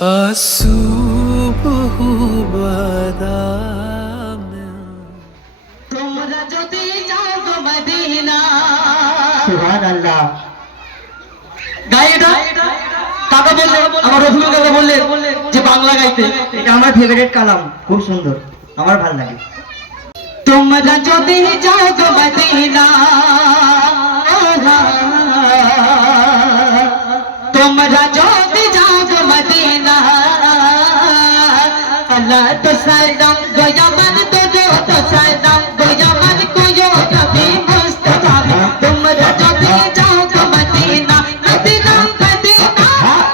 الصبح بدا من তোমরা যদি যাও গো মদিনা সুবহানাল্লাহ। গাইডা কাকা বললে আমার রফিকুল কাকা বললে যে বাংলা গাইতে এটা আমার ফেভারিট কালাম, খুব সুন্দর, আমার ভালো লাগে। তোমরা যদি যাও গো মদিনা তোমরা যদি যাও গো মদিনা আল্লাহ তো সালাম গোয়ামান তো সালাম গোয়ামান কোয়ো নবী মুস্তাফা তোমরা যদি যাও গো মদিনা মদিনা মদিনা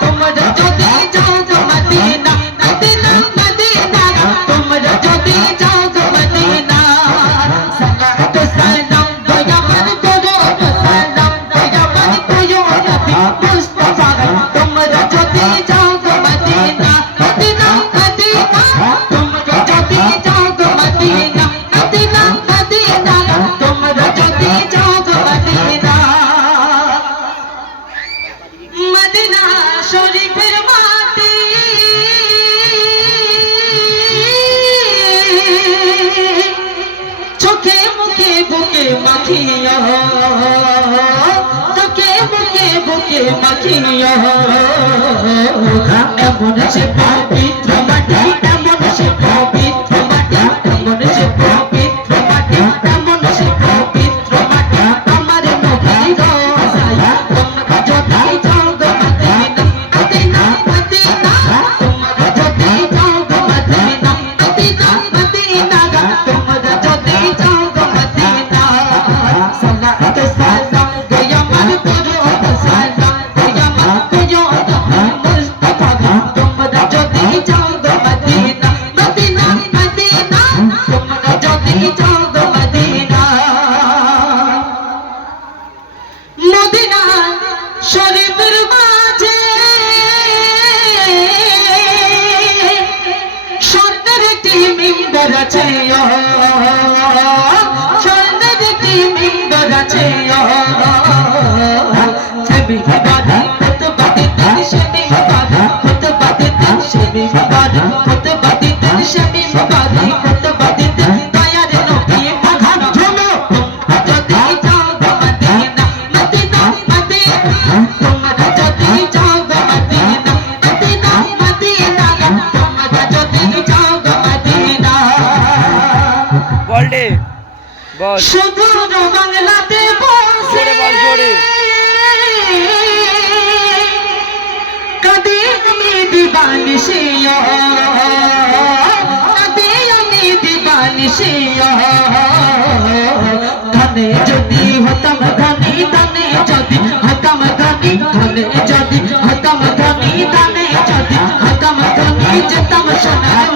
তোমরা যদি যাও গো মদিনা মদিনা মদিনা তোমরা যদি যাও গো মদিনা সালাত সালাম গোয়ামান তো সালাম গোয়ামান কোয়ো নবী মুস্তাফা তোমরা যদি যাও গো মদিনা মদিনা মদিনা তোমরা যদি যাও গো মদিনা মদিনা মদিনা তোমরা যদি যাও গো মদিনা মদিনা শরীফের মাটি চোখে মুখে বুকে মাখিয়া চোখে মুখে বুকে মাখিয়া এমন সে পবিত্র মাটি এমন সে পবিত্র মাটি এমন সে পবিত্র মাটি এমন সে পবিত্র মাটি আমার নবীর রওজায় তোমরা যদি যাও গো মদিনা মদিনা মদিনা তোমরা যদি যাও গো মদিনা মদিনা মদিনা তোমরা যদি যাও গো মদিনা সালাত সালাম গোয়ামান করো সালাম গোয়ামান করো মুস্তাফা তোমরা যদি যাও গো মদিনা মদিনা মদিনা তোমরা যদি যাও গো মদিনা মদিনা শরীফের মাঝে স্বর্ণের একটি মিম্বর আছে স্বর্ণের একটি মিম্বর আছে ছবি বাদে খুতবা দিতেন সেমি বাদে খুতবা দিতেন সেমি বাদে খুতবা দিতেন সেমি বাদে খুতবা দিতেন দয়ার নবী মহান ঝুমো যদি যাও গো মদিনা মদিনা মদিনা তোমরা যদি যাও গো মদিনা মদিনা মদিনা তোমরা যদি যাও গো মদিনা বলডে বল শুধু বাংলাতে বসে বল জোরে কবে আমি দিবানিশিয়া কবে আমি দিবানিশিয়া ধনে যদি হতাম ধনী ধনে যদি হতাম ধনী ধনে যদি হতাম ধনী ধনে যদি হতাম ধনী যেতাম সোনার